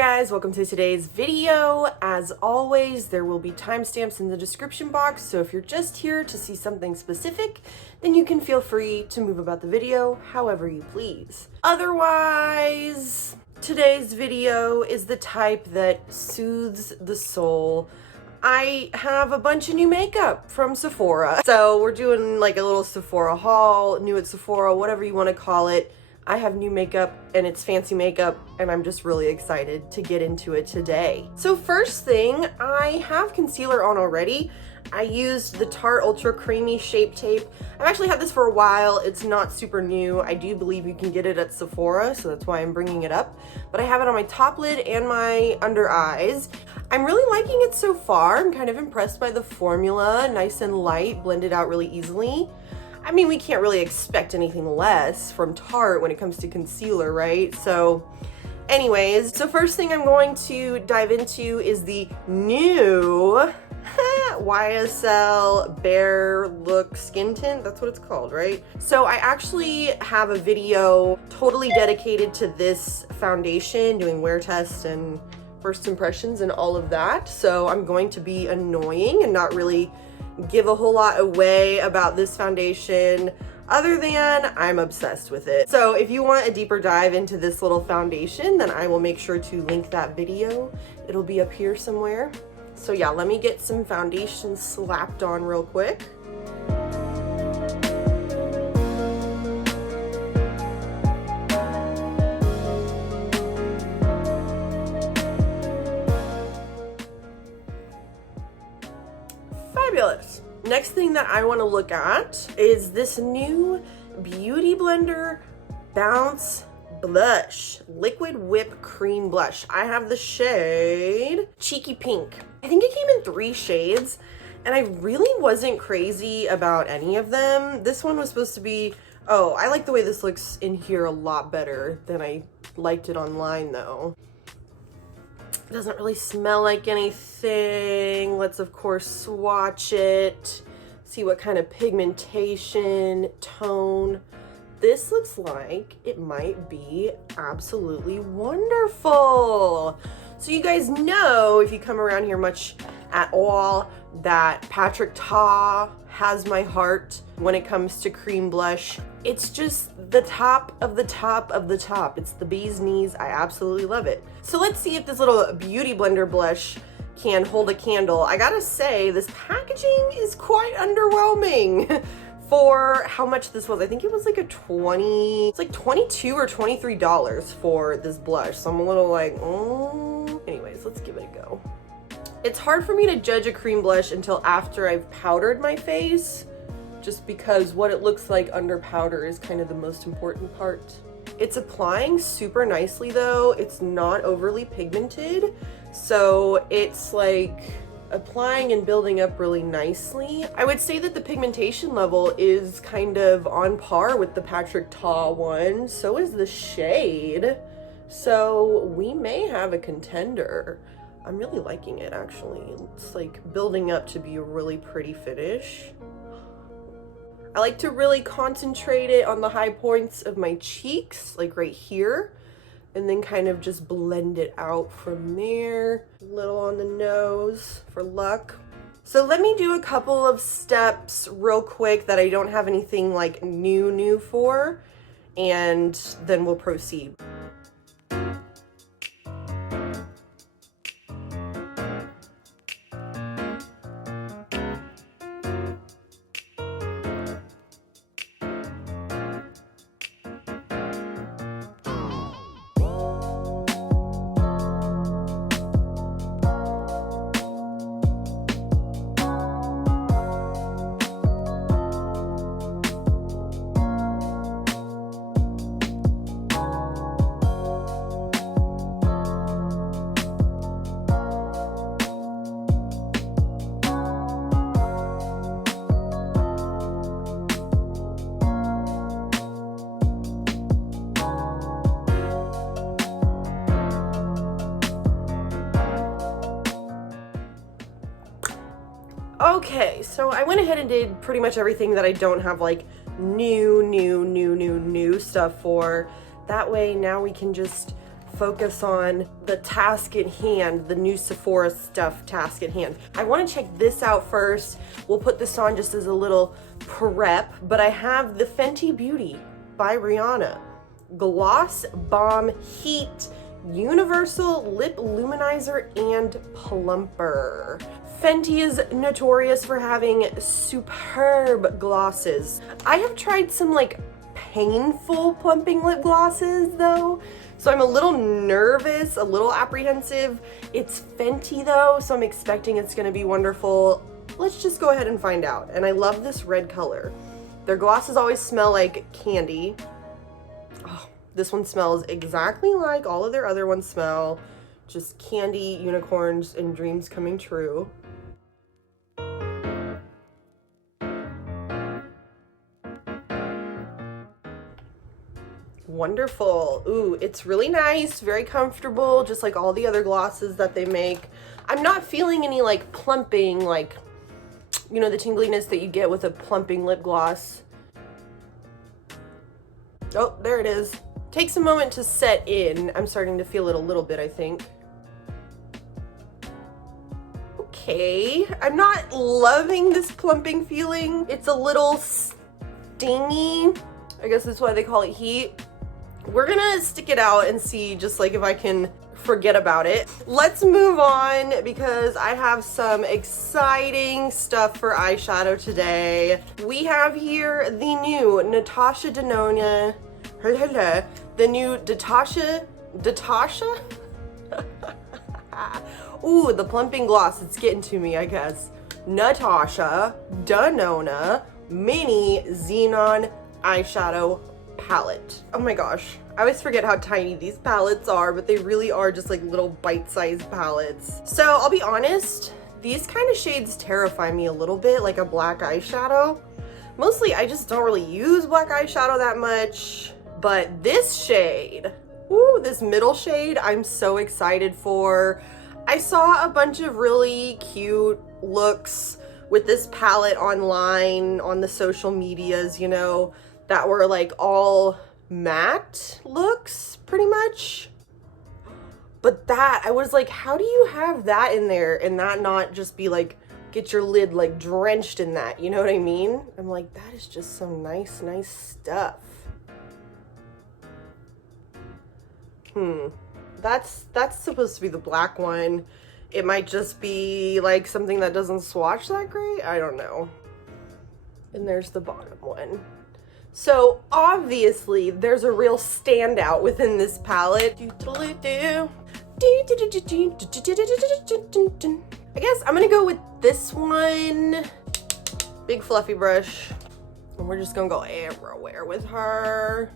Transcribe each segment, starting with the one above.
guys, welcome to today's video. As always, there will be timestamps in the description box, so if you're just here to see something specific, then you can feel free to move about the video however you please. Otherwise, today's video is the type that soothes the soul. I have a bunch of new makeup from Sephora. So we're doing like a little Sephora haul, new at Sephora, whatever you want to call it. I have new makeup and it's fancy makeup and I'm just really excited to get into it today. So first thing, I have concealer on already. I used the Tarte Ultra Creamy Shape Tape. I've actually had this for a while. It's not super new. I do believe you can get it at Sephora, so that's why I'm bringing it up. But I have it on my top lid and my under eyes. I'm really liking it so far. I'm kind of impressed by the formula. Nice and light, blended out really easily. I mean, we can't really expect anything less from Tarte when it comes to concealer, right? So anyways, so first thing I'm going to dive into is the new YSL Bare Look Skin Tint. That's what it's called, right? So I actually have a video totally dedicated to this foundation, doing wear tests and first impressions and all of that. So I'm going to be annoying and not really give a whole lot away about this foundation other than I'm obsessed with it. So if you want a deeper dive into this little foundation, then I will make sure to link that video. It'll be up here somewhere. So yeah, let me get some foundation slapped on real quick. Fabulous. Next thing that I want to look at is this new Beauty Blender Bounce Blush, Liquid Whip Cream Blush. I have the shade Cheeky Pink. I think it came in 3 shades, and I really wasn't crazy about any of them. This one was supposed to be, oh, I like the way this looks in here a lot better than I liked it online though. It doesn't really smell like anything. Let's of course swatch it, see what kind of pigmentation, tone. This looks like it might be absolutely wonderful. So you guys know, if you come around here much at all, that Patrick Ta has my heart when it comes to cream blush. It's just the top of the top of the top. It's the bee's knees. I absolutely love it. So let's see if this little Beauty Blender blush can hold a candle. I gotta say, this packaging is quite underwhelming for how much this was. I think it was like it's like $22 or $23 for this blush. So I'm a little like, anyways, let's give it a go. It's hard for me to judge a cream blush until after I've powdered my face, just because what it looks like under powder is kind of the most important part. It's applying super nicely though. It's not overly pigmented, so it's like applying and building up really nicely. I would say that the pigmentation level is kind of on par with the Patrick Ta one. So is the shade. So we may have a contender. I'm really liking it actually. It's like building up to be a really pretty finish. I like to really concentrate it on the high points of my cheeks, like right here, and then kind of just blend it out from there. A little on the nose for luck. So let me do a couple of steps real quick that I don't have anything like new for, and then we'll proceed. Okay, so I went ahead and did pretty much everything that I don't have like new stuff for. That way now we can just focus on the task at hand, the new Sephora stuff task at hand. I want to check this out first. We'll put this on just as a little prep, but I have the Fenty Beauty by Rihanna Gloss Bomb Heat Universal Lip Luminizer and Plumper. Fenty is notorious for having superb glosses. I have tried some like painful plumping lip glosses though, so I'm a little nervous, a little apprehensive. It's Fenty though, so I'm expecting it's gonna be wonderful. Let's just go ahead and find out. And I love this red color. Their glosses always smell like candy. Oh, this one smells exactly like all of their other ones smell. Just candy, unicorns, and dreams coming true. Wonderful. Ooh, it's really nice, very comfortable, just like all the other glosses that they make. I'm not feeling any like plumping, like, you know, the tingliness that you get with a plumping lip gloss. Oh, there it is. Takes a moment to set in. I'm starting to feel it a little bit, I think. Okay, I'm not loving this plumping feeling. It's a little stingy. I guess that's why they call it heat. We're gonna stick it out and see just like if I can forget about it. Let's move on because I have some exciting stuff for eyeshadow today. We have here the new Natasha Denona, the new Natasha? Ooh, the plumping gloss, it's getting to me, I guess. Natasha Denona Mini Xenon Eyeshadow Palette. Oh my gosh, I always forget how tiny these palettes are, but they really are just like little bite-sized palettes. So I'll be honest, these kind of shades terrify me a little bit, like a black eyeshadow. Mostly I just don't really use black eyeshadow that much, but this shade, ooh, this middle shade, I'm so excited for. I saw a bunch of really cute looks with this palette online on the social medias, you know, that were like all matte looks pretty much. But that, I was like, how do you have that in there and that not just be like, get your lid like drenched in that, you know what I mean? I'm like, that is just some nice stuff. That's supposed to be the black one. It might just be like something that doesn't swatch that great. I don't know. And there's the bottom one. So obviously there's a real standout within this palette. I guess I'm gonna go with this one. Big fluffy brush. And we're just gonna go everywhere with her.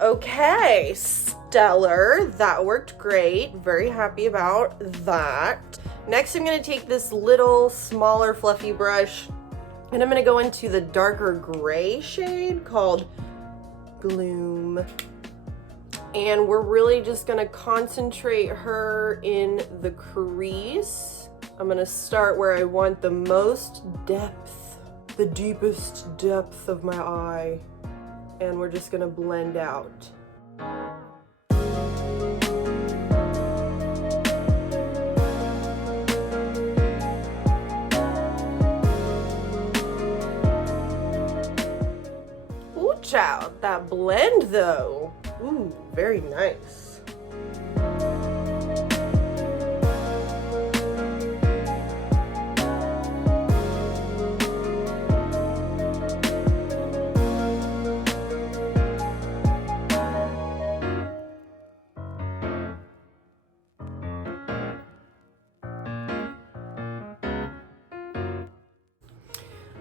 Okay, stellar. That worked great. Very happy about that. Next, I'm gonna take this little smaller fluffy brush and I'm gonna go into the darker gray shade called Gloom. And we're really just gonna concentrate her in the crease. I'm gonna start where I want the most depth, the deepest depth of my eye. And we're just gonna blend out. Ooh, child, that blend though. Ooh, very nice.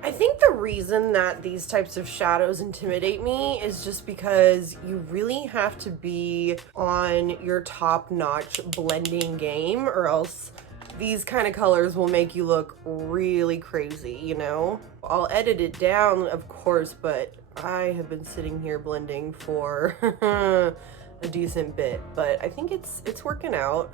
I think the reason that these types of shadows intimidate me is just because you really have to be on your top-notch blending game, or else these kind of colors will make you look really crazy, you know? I'll edit it down, of course, but I have been sitting here blending for a decent bit, but I think it's working out.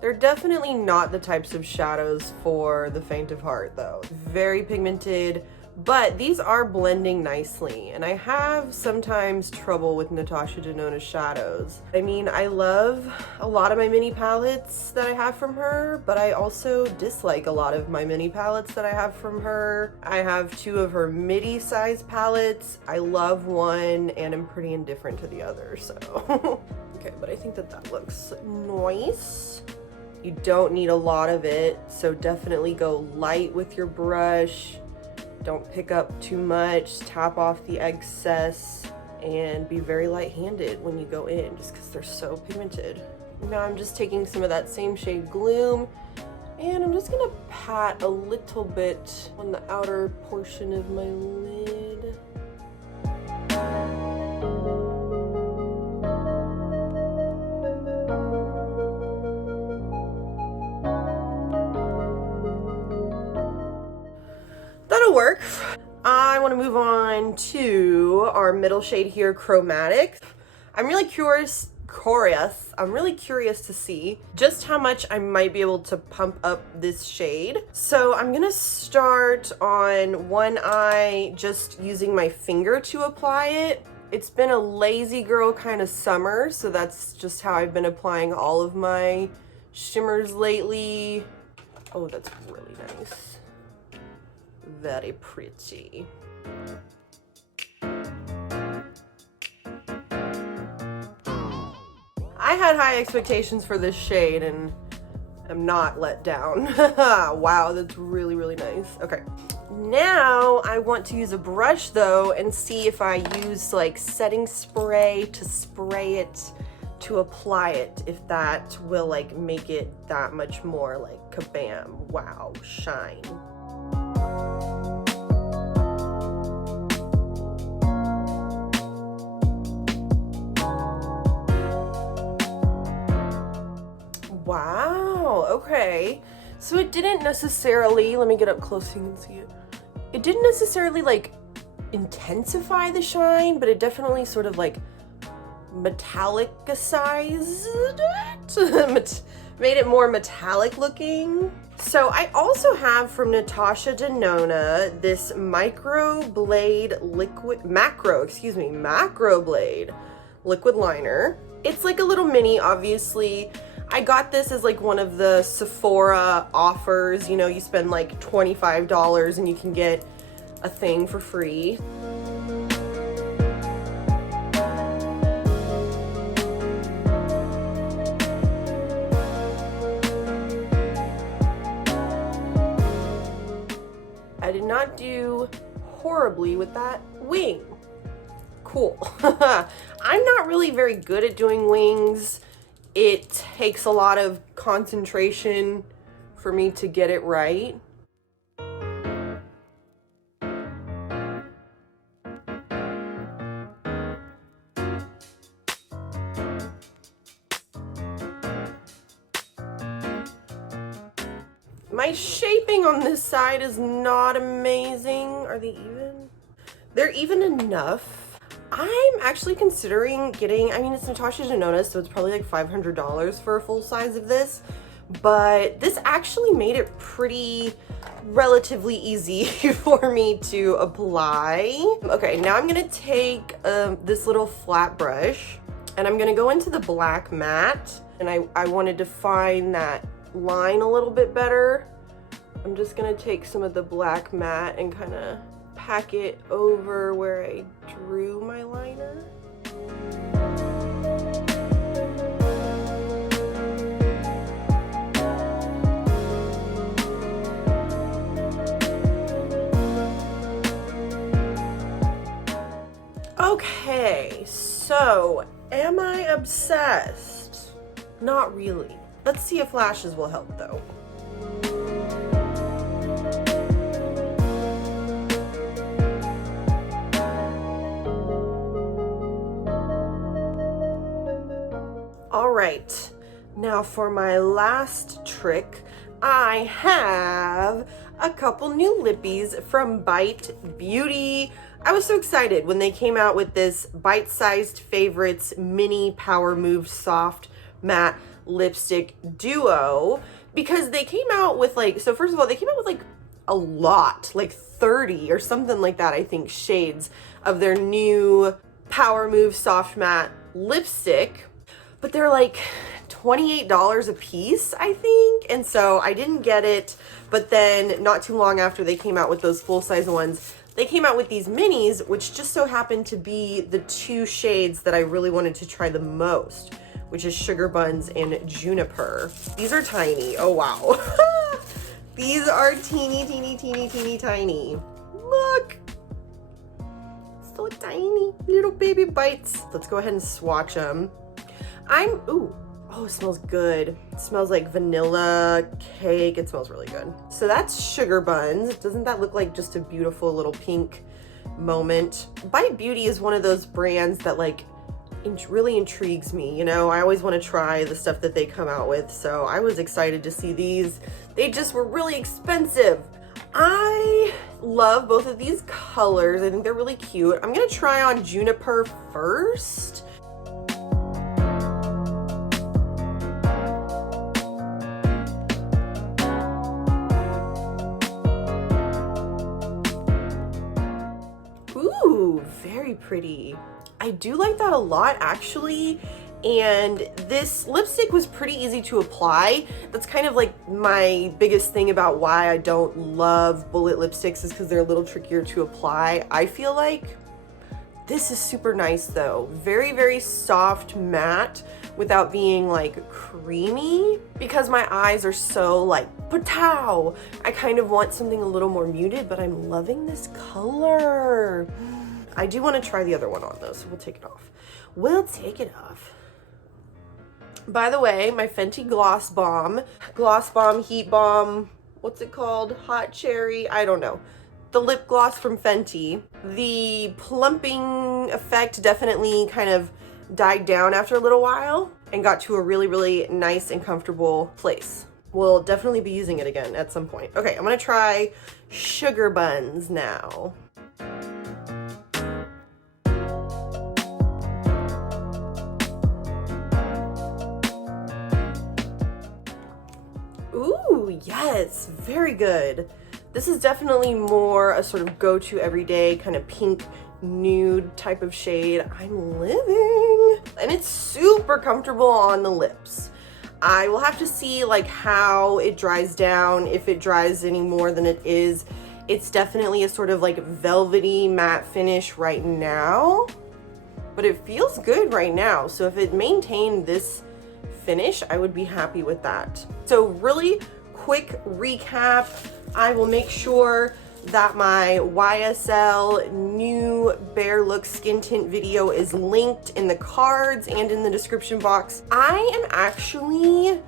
They're definitely not the types of shadows for the faint of heart though. Very pigmented, but these are blending nicely, and I have sometimes trouble with Natasha Denona shadows. I mean, I love a lot of my mini palettes that I have from her, but I also dislike a lot of my mini palettes that I have from her. I have 2 of her midi size palettes. I love one and I'm pretty indifferent to the other, so. Okay, but I think that that looks nice. You don't need a lot of it, so definitely go light with your brush. Don't pick up too much, tap off the excess, and be very light-handed when you go in, just because they're so pigmented. Now I'm just taking some of that same shade Gloom, and I'm just gonna pat a little bit on the outer portion of my lid. That'll work. I want to move on to our middle shade here, Chromatic. I'm really curious to see just how much I might be able to pump up this shade. So I'm gonna start on one eye, just using my finger to apply it. It's been a lazy girl kind of summer, so that's just how I've been applying all of my shimmers lately. Oh, that's really nice. Very pretty. I had high expectations for this shade and I'm not let down. Wow, that's really, really nice. Okay, now I want to use a brush though and see if I use like setting spray to spray it to apply it, if that will like make it that much more like kabam, wow, shine. Wow, okay. So it didn't necessarily, let me get up close so you can see it. It didn't necessarily like intensify the shine, but it definitely sort of like metallicized it. Made it more metallic looking. So I also have from Natasha Denona this macro blade liquid liner. It's like a little mini, obviously. I got this as like one of the Sephora offers, you know, you spend like $25 and you can get a thing for free. I did not do horribly with that wing. Cool. I'm not really very good at doing wings. It takes a lot of concentration for me to get it right. My shaping on this side is not amazing. Are they even? They're even enough. I'm actually considering getting, I mean, it's Natasha Denona, so it's probably like $500 for a full size of this, but this actually made it pretty relatively easy for me to apply. Okay, now I'm gonna take this little flat brush and I'm gonna go into the black matte, and I want to define that line a little bit better. I'm just gonna take some of the black matte and kind of pack it over where I drew my liner. Okay, so am I obsessed? Not really. Let's see if lashes will help though. All right, now for my last trick, I have a couple new lippies from Bite Beauty. I was so excited when they came out with this bite-sized favorites mini power move soft matte lipstick duo, because they came out with like, so first of all, they came out with like a lot, like 30 or something like that, I think, shades of their new Power Move Soft Matte lipstick, but they're like $28 a piece, I think, and so I didn't get it. But then not too long after they came out with those full-size ones, they came out with these minis, which just so happened to be the two shades that I really wanted to try the most, which is Sugar Buns and Juniper. These are tiny. Oh wow. These are teeny, teeny, teeny, teeny, tiny. Look. So tiny. Little baby bites. Let's go ahead and swatch them. Ooh. Oh, it smells good. It smells like vanilla cake. It smells really good. So that's Sugar Buns. Doesn't that look like just a beautiful little pink moment? Bite Beauty is one of those brands that like really intrigues me. You know, I always want to try the stuff that they come out with. So I was excited to see these. They just were really expensive. I love both of these colors. I think they're really cute. I'm going to try on Juniper first. Very pretty. I do like that a lot, actually. And this lipstick was pretty easy to apply. That's kind of like my biggest thing about why I don't love bullet lipsticks, is because they're a little trickier to apply. I feel like this is super nice though. Very, very soft matte without being like creamy, because my eyes are so like patow. I kind of want something a little more muted, but I'm loving this color. I do want to try the other one on though, so we'll take it off. We'll take it off. By the way, my Fenty Gloss Bomb, Heat Bomb, what's it called? Hot Cherry? I don't know. The lip gloss from Fenty. The plumping effect definitely kind of died down after a little while and got to a really, really nice and comfortable place. We'll definitely be using it again at some point. Okay, I'm gonna try Sugar Buns now. Ooh, yes, very good. This is definitely more a sort of go-to everyday kind of pink nude type of shade. I'm living. And it's super comfortable on the lips. I will have to see like how it dries down, if it dries any more than it is. It's definitely a sort of like velvety matte finish right now, but it feels good right now. So if it maintained this finish, I would be happy with that. So really quick recap. I will make sure that my YSL new Bare Look skin tint video is linked in the cards and in the description box. I am actually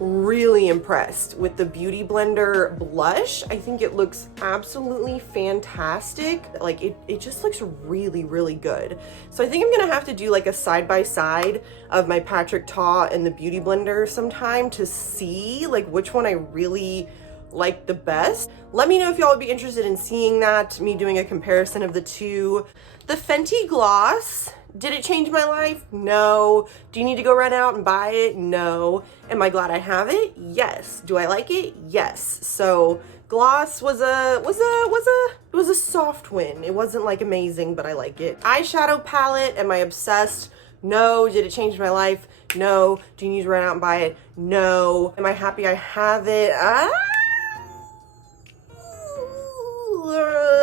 really impressed with the Beauty Blender blush. I think it looks absolutely fantastic. Like it just looks really, really good. So I think I'm gonna have to do like a side-by-side of my Patrick Ta and the Beauty Blender sometime to see like which one I really like the best. Let me know if y'all would be interested in seeing that, me doing a comparison of the two. The Fenty gloss, did it change my life? No. Do you need to go run out and buy it? No. Am I glad I have it? Yes. Do I like it? Yes. So gloss was a soft win. It wasn't like amazing, but I like it. Eyeshadow palette, am I obsessed? No. Did it change my life? No. Do you need to run out and buy it? No. Am I happy I have it?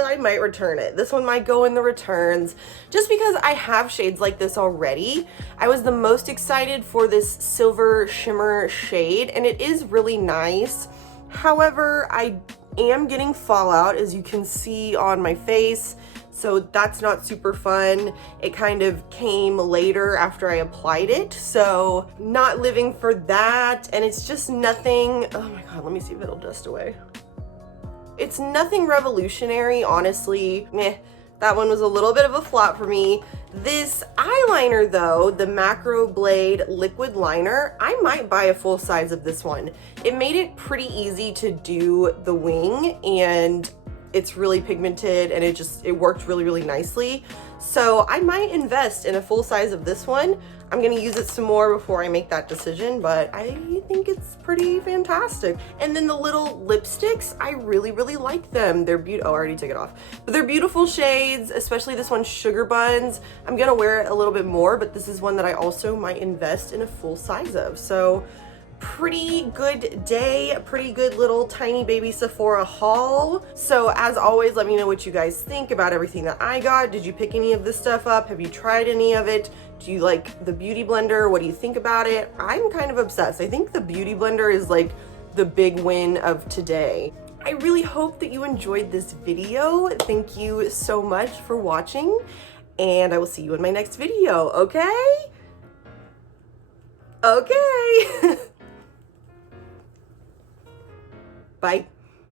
I might return it. This one might go in the returns just because I have shades like this already. I was the most excited for this silver shimmer shade, and it is really nice. However, I am getting fallout, as you can see on my face, so that's not super fun. It kind of came later after I applied it, so not living for that. And it's just nothing, oh my god, let me see if it'll dust away. It's nothing revolutionary, honestly. Meh, that one was a little bit of a flop for me. This eyeliner though, the Macro Blade liquid liner, I might buy a full size of this one. It made it pretty easy to do the wing, and it's really pigmented, and it worked really, really nicely. So I might invest in a full size of this one. I'm gonna use it some more before I make that decision, but I think it's pretty fantastic. And then the little lipsticks, I really, really like them. They're beautiful. Oh, I already took it off. But they're beautiful shades, especially this one, Sugar Buns. I'm gonna wear it a little bit more, but this is one that I also might invest in a full size of. So pretty good day, pretty good little tiny baby Sephora haul. So as always, let me know what you guys think about everything that I got. Did you pick any of this stuff up? Have you tried any of it? Do you like the beauty blender? What do you think about it? I'm kind of obsessed. I think the beauty blender is like the big win of today. I really hope that you enjoyed this video. Thank you so much for watching, and I will see you in my next video, okay? Okay. Bye.